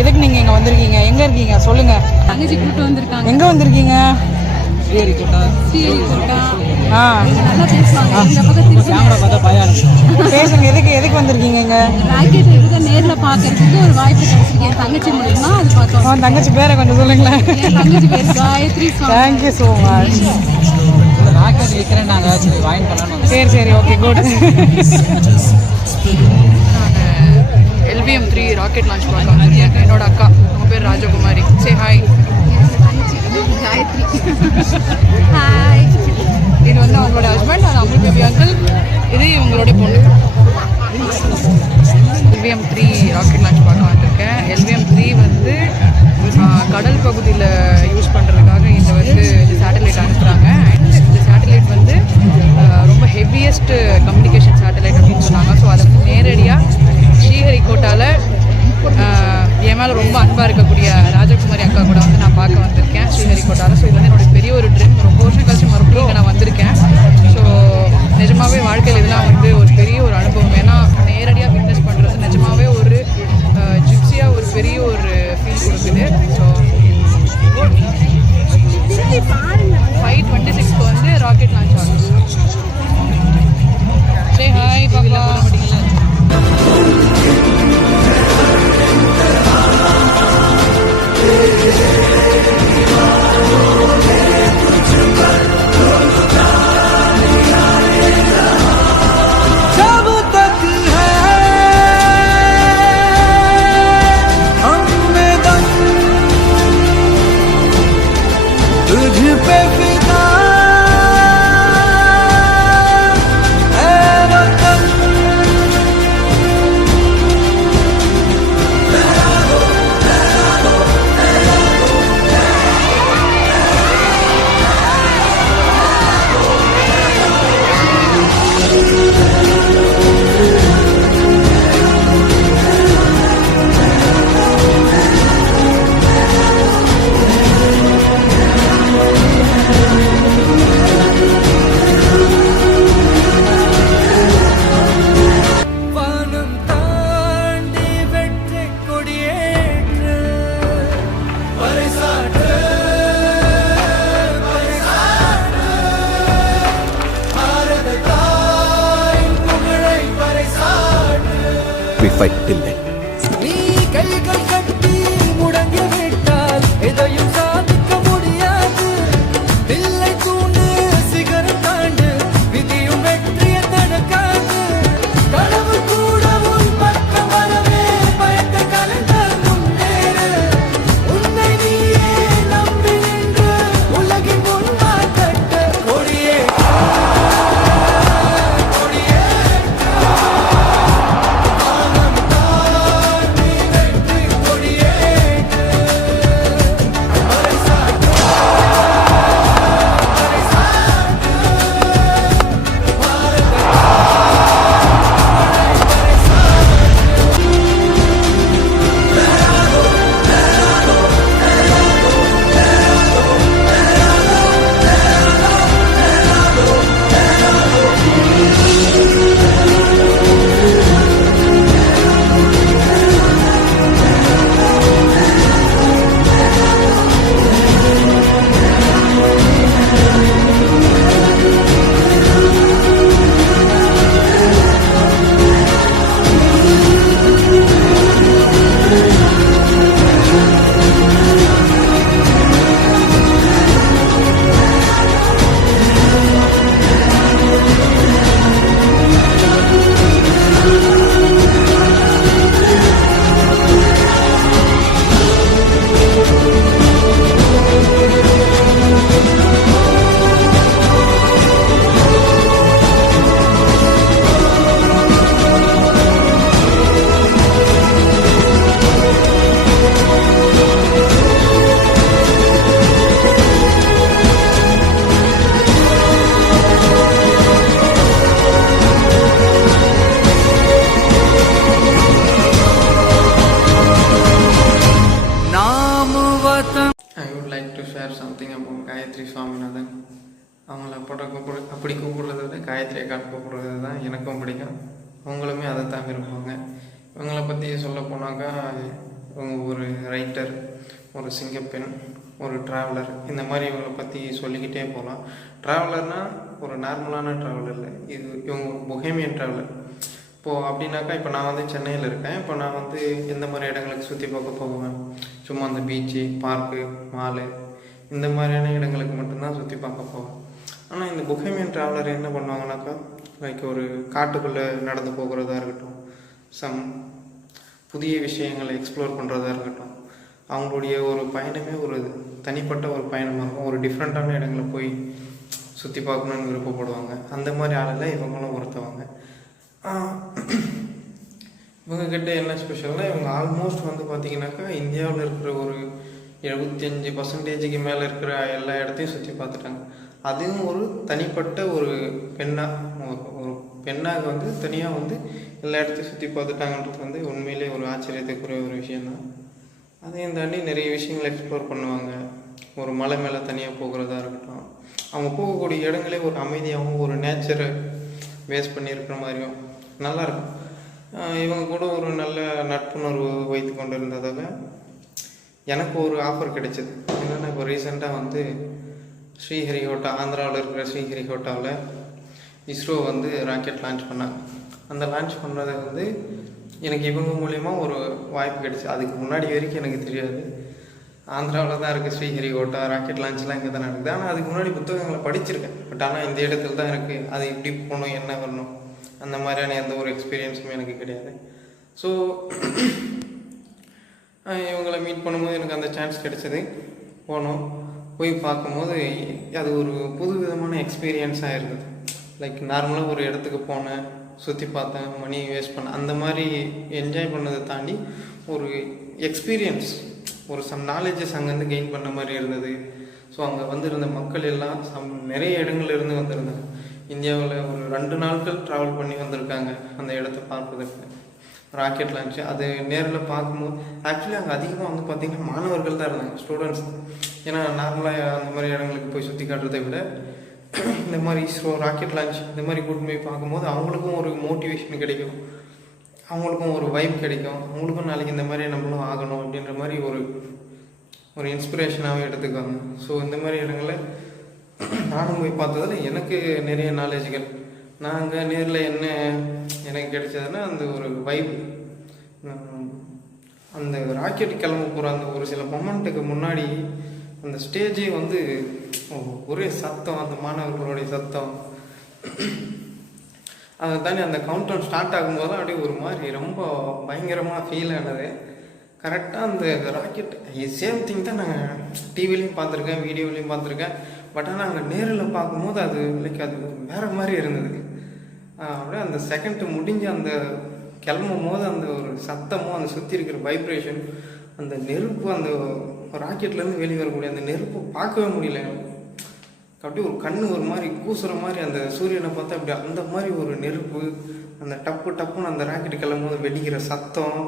எதுக்கு நீங்கள் இங்கே வந்திருக்கீங்க? எங்கே இருக்கீங்க சொல்லுங்கள். தங்கச்சி கூப்பிட்டு வந்திருக்காங்க. எங்கே வந்திருக்கீங்க? ஸ்ரீஹரிகோட்டா. ஆ நல்லா பேசுவாங்க. இந்த பக்கம் கேமரா பார்த்தா பயம். பேசுங்க. எதுக்கு வந்திருக்கீங்க? இங்கே ராக்கெட் எடுக்க நேரில் பார்க்கறதுக்கு ஒரு வாய்ப்பு கிடைச்சிருக்கு. என் தங்கச்சி மூலியமா அது பார்த்தோம். உன் தங்கச்சி பேரை கொஞ்சம் சொல்லுங்களேன். என் தங்கச்சி பேர் Gayathri. Thank you so much. Rocket விற்கிறேன் நாங்கள் சரி வாங்கி பண்ணலாம். சரி okay good. LVM 3 rocket launch பார்க்க வந்திருக்கேன். என்னோட அக்கா, அவங்க பேர் Rajakumari. Say hi. Gayathri. Hi. இது வந்து அவங்களோட ஹஸ்பண்ட், அது அமுல் பேபி அங்கிள். இது இவங்களோட பொண்ணு. LVM 3 ராக்கெட் லான்ச் பார்க்க வந்திருக்கேன். LVM 3 வந்து கடல் பகுதியில் யூஸ் பண்ணுறதுக்காக இந்த சேட்டலைட் அனுப்புகிறாங்க. அண்ட் இந்த சேட்டலைட் வந்து ரொம்ப ஹெவியஸ்ட் கம்யூனிகேஷன் சேட்டலைட் அப்படின்னு சொன்னாங்க. ஸோ அதை வந்து நேரடியாக ஸ்ரீஹரிகோட்டாவில் என் மேலே ரொம்ப அன்பாக இருக்கக்கூடிய ராஜகுமாரி அக்கா கூட வந்து நான் பார்க்க வந்திருக்கேன் ஸ்ரீஹரிகோட்டாவில். ஸோ இது வந்து என்னோடய பெரிய ஒரு ட்ரீம். ரொம்ப வருஷம் கழிச்சு மறுபடியும் இங்கே நான் வந்திருக்கேன். ஸோ நிஜமாகவே வாழ்க்கையில் இதெல்லாம் வந்து ஒரு பெரிய ஒரு அனுபவம். ஏன்னா நேரடியாக ஃபிட்னஸ் பண்ணுறது நிஜமாகவே ஒரு ஜிப்ஸியாக ஒரு பெரிய ஒரு ஃபீல் கொடுக்குது. ஸோ 5/26 வந்து ராக்கெட் லான்ச் ஆகும். சே ஹாய் பாப்பா. We fight till then. Gayathri Swaminathan. அவங்கள அப்படி கூப்பிடுறத விட காயத்ரி அக்கான்னு கூப்பிடுறது தான் எனக்கும் பிடிக்கும். அவங்களுமே அதை தான் விரும்புவாங்க. இவங்களை பற்றி சொல்ல போனாக்கா இவங்க ஒரு ரைட்டர், ஒரு சிங்கப்பெண், ஒரு ட்ராவலர். இந்த மாதிரி இவங்களை பற்றி சொல்லிக்கிட்டே போகலாம். ட்ராவலர்னால் ஒரு நார்மலான ட்ராவலர் இல்லை, இவங்க பொஹேமியன் ட்ராவலர். இப்போது அப்படின்னாக்கா இப்போ நான் வந்து சென்னையில் இருக்கேன். இப்போ நான் வந்து எந்த மாதிரி இடங்களுக்கு சுற்றி பார்க்க போவேன்? சும்மா அந்த பீச்சு, பார்க்கு, மாலு இந்த மாதிரியான இடங்களுக்கு மட்டும்தான் சுற்றி பார்க்க போவேன். ஆனால் இந்த பொஹேமியன் ட்ராவலர் என்ன பண்ணுவாங்கனாக்கா, லைக் ஒரு காட்டுக்குள்ளே நடந்து போகிறதா இருக்கட்டும், புதிய விஷயங்களை எக்ஸ்ப்ளோர் பண்ணுறதா இருக்கட்டும், அவங்களுடைய ஒரு பயணமே ஒரு தனிப்பட்ட ஒரு பயணமாக இருக்கும். ஒரு டிஃப்ரெண்ட்டான இடங்களை போய் சுற்றி பார்க்கணுன்னு விருப்பப்படுவாங்க. அந்த மாதிரி ஆளில் இவங்களும் ஒருத்தவங்க. இவங்கக்கிட்ட என்ன ஸ்பெஷல்னால், இவங்க ஆல்மோஸ்ட் வந்து பார்த்திங்கனாக்கா இந்தியாவில் இருக்கிற ஒரு 75% மேலே இருக்கிற எல்லா இடத்தையும் சுற்றி பார்த்துட்டாங்க. அதுவும் ஒரு தனிப்பட்ட ஒரு பெண்ணாக வந்து தனியாக வந்து எல்லா இடத்தையும் சுற்றி பார்த்துட்டாங்கன்றது வந்து உண்மையிலே ஒரு ஆச்சரியத்துக்குரிய ஒரு விஷயந்தான். அதையும் தாண்டி நிறைய விஷயங்கள் எக்ஸ்ப்ளோர் பண்ணுவாங்க. ஒரு மலை மேலே தனியாக போகிறதா இருக்கட்டும், அவங்க போகக்கூடிய இடங்களே ஒரு அமைதியாகவும் ஒரு நேச்சரை பேஸ் பண்ணியிருக்கிற மாதிரியும் நல்லாயிருக்கும். இவங்க கூட ஒரு நல்ல நட்புணர்வு வைத்து கொண்டு இருந்ததால் எனக்கு ஒரு ஆஃபர் கிடைச்சிது. என்னென்னா, இப்போ ரீசெண்டாக வந்து ஸ்ரீஹரிகோட்டா, ஆந்திராவில் இருக்கிற ஸ்ரீஹரிகோட்டாவில் இஸ்ரோ வந்து ராக்கெட் லான்ச் பண்ணாங்க. அந்த லான்ச் பண்ணுறதை வந்து எனக்கு இவங்க மூலயமா ஒரு வாய்ப்பு கிடைச்சி. அதுக்கு முன்னாடி வரைக்கும் எனக்கு தெரியாது. ஆந்திராவில் தான் இருக்குது ஸ்ரீஹரிகோட்டா, ராக்கெட் லான்ச்லாம் இங்கே தான் நடக்குது. ஆனால் அதுக்கு முன்னாடி புத்தகங்களை படிச்சிருக்கேன். பட் ஆனால் இந்த இடத்துல தான் இருக்குது, அது எப்படி போகணும், என்ன வரணும், அந்த மாதிரியான எந்த ஒரு எக்ஸ்பீரியன்ஸுமே எனக்கு கிடையாது. ஸோ இவங்களை மீட் பண்ணும்போது எனக்கு அந்த சான்ஸ் கிடைச்சது. போய் பார்க்கும்போது அது ஒரு புது விதமான எக்ஸ்பீரியன்ஸாக இருந்தது. லைக் நார்மலாக ஒரு இடத்துக்கு போனேன், சுற்றி பார்த்தேன், மணி வேஸ்ட் பண்ணேன், அந்த மாதிரி என்ஜாய் பண்ணதை தாண்டி ஒரு எக்ஸ்பீரியன்ஸ், ஒரு சம் நாலேஜஸ் அங்கேருந்து கெயின் பண்ண மாதிரி இருந்தது. ஸோ அங்கே வந்திருந்த மக்கள் எல்லாம் நிறைய இடங்கள்லேருந்து வந்திருந்தாங்க. இந்தியாவில் ஒரு 2 நாட்கள் ட்ராவல் பண்ணி வந்திருக்காங்க அந்த இடத்த பார்ப்பதற்கு. ராக்கெட் லான்ச் அது நேரில் பார்க்கும்போது ஆக்சுவலி அங்கே அதிகமாக வந்து பார்த்திங்கன்னா மாணவர்கள் தான் இருந்தாங்க, ஸ்டூடெண்ட்ஸ். ஏன்னா நார்மலாக அந்த மாதிரி இடங்களுக்கு போய் சுற்றி காட்டுறதை விட இந்த மாதிரி இஸ்ரோ ராக்கெட் லான்ச் இந்த மாதிரி கூட்டு போய் பார்க்கும்போது அவங்களுக்கும் ஒரு மோட்டிவேஷன் கிடைக்கும், அவங்களுக்கும் ஒரு வைப் கிடைக்கும், அவங்களுக்கும் நாளைக்கு இந்த மாதிரி நம்மளும் ஆகணும் அப்படின்ற மாதிரி ஒரு இன்ஸ்பிரேஷனாகவே எடுத்துக்குவாங்க. ஸோ இந்த மாதிரி இடங்களில் நானும் போய் பார்த்ததில் எனக்கு நிறைய நாலேஜுகள். நாங்கள் நேரில் என்ன எனக்கு கிடைச்சதுன்னா, அந்த ஒரு வைப், அந்த ராக்கெட் கிளம்ப போகிற அந்த ஒரு சில மொமெண்ட்டுக்கு முன்னாடி அந்த ஸ்டேஜே வந்து ஒரே சத்தம், அந்த மாணவர்களுடைய சத்தம், அதை தாண்டி அந்த கவுண்டவுன் ஸ்டார்ட் ஆகும்போது அப்படியே ஒரு மாதிரி ரொம்ப பயங்கரமாக ஃபீல் ஆனது. கரெக்டாக அந்த ராக்கெட் சேம் திங் தான் நாங்கள் டிவிலையும் பார்த்துருக்கேன், வீடியோலையும் பார்த்துருக்கேன். பட் ஆனால் அங்கே நேரில் பார்க்கும்போது அது லைக் அது வேறு மாதிரி இருந்தது. அப்படியே அந்த செகண்ட் முடிஞ்சு அந்த கிளம்பும் போது அந்த ஒரு சத்தமும், அந்த சுற்றி இருக்கிற வைப்ரேஷன், அந்த நெருப்பு, அந்த ராக்கெட்லேருந்து வெளியே வரக்கூடிய அந்த நெருப்பு பார்க்கவே முடியல. அப்படியே ஒரு கண்ணு ஒரு மாதிரி கூசுகிற மாதிரி, அந்த சூரியனை பார்த்தா அப்படி அந்த மாதிரி ஒரு நெருப்பு, அந்த டப்புன்னு அந்த ராக்கெட் கிளம்பும் போது வெடிக்கிற சத்தம்,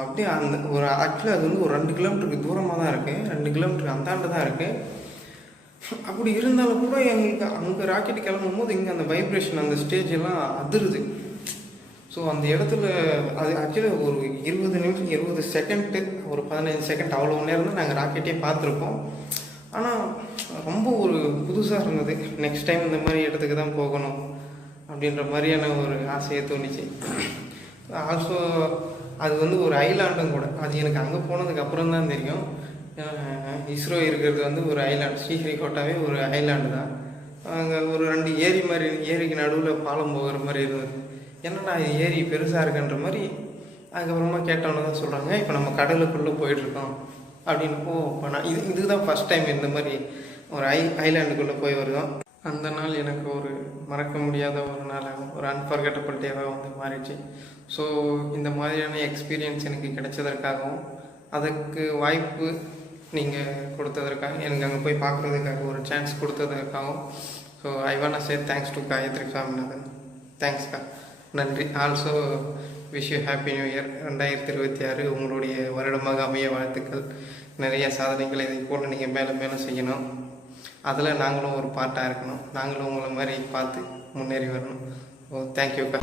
அப்படியே அந்த ஒரு ஆக்சுவலி அது வந்து ஒரு 2 கிலோமீட்டருக்கு தூரமாக தான் இருக்குது, 2 கிலோமீட்டருக்கு அந்தாண்டு தான் இருக்குது. அப்படி இருந்தாலும் கூட எங்களுக்கு அங்கே ராக்கெட் கிளம்பும் போது இங்கே அந்த வைப்ரேஷன், அந்த ஸ்டேஜ் எல்லாம் அதிருது. ஸோ அந்த இடத்துல அது ஆக்சுவலி ஒரு 20 நிமிஷம் 20 செகண்டு, ஒரு 15 செகண்ட் அவ்வளோ நேரம் தான் நாங்கள் ராக்கெட்டே பார்த்துருப்போம். ஆனால் ரொம்ப ஒரு புதுசாக இருந்தது. நெக்ஸ்ட் டைம் இந்த மாதிரி இடத்துக்கு தான் போகணும் அப்படின்ற மாதிரியான ஒரு ஆசையை தோணுச்சு. ஆல்சோ அது வந்து ஒரு ஐலாண்டும் கூட. அது எனக்கு அங்கே போனதுக்கு அப்புறம் தான் தெரியும். இஸ்ரோ இருக்கிறது வந்து ஒரு ஐலாண்டு, ஸ்ரீஹரிகோட்டாவே ஒரு ஐலாண்டு தான். அங்கே ஒரு 2 ஏரி மாதிரி, ஏரிக்கு நடுவில் பாலம் போகிற மாதிரி இருந்தது. என்னன்னா ஏரி பெருசாக இருக்குன்ற மாதிரி. அதுக்கப்புறமா கேட்டவொன்னே தான் சொல்கிறாங்க, இப்போ நம்ம கடலுக்குள்ளே போயிட்டுருக்கோம் அப்படின்னு. இப்போ நான் இதுதான் ஃபஸ்ட் டைம் இந்த மாதிரி ஒரு ஐலாண்டுக்குள்ளே போய் வருதோம். அந்த நாள் எனக்கு ஒரு மறக்க முடியாத ஒரு நாளாகும், ஒரு அன்ஃபர்கெட்டபிள் டேவாக வந்து மாறிடுச்சு. ஸோ இந்த மாதிரியான எக்ஸ்பீரியன்ஸ் எனக்கு கிடைச்சதற்காகவும், அதுக்கு வாய்ப்பு நீங்கள் கொடுத்ததற்காக, எனக்கு அங்கே போய் பார்க்குறதுக்காக ஒரு சான்ஸ் கொடுத்ததற்காகவும், so I want to say thanks to Gayathri Saminathan. தேங்க்ஸ்க்கா, நன்றி. Also wish you happy new year 2026 உங்களுடைய வருடமாக அமைய வாழ்த்துக்கள். நிறைய சாதனைகள் இதை போல் நீங்கள் மேலே மேலே செய்யணும். அதில் நாங்களும் ஒரு பார்ட்டாக இருக்கணும். நாங்களும் உங்களை மாதிரி பார்த்து முன்னேறி வரணும். ஓ தேங்க்யூக்கா.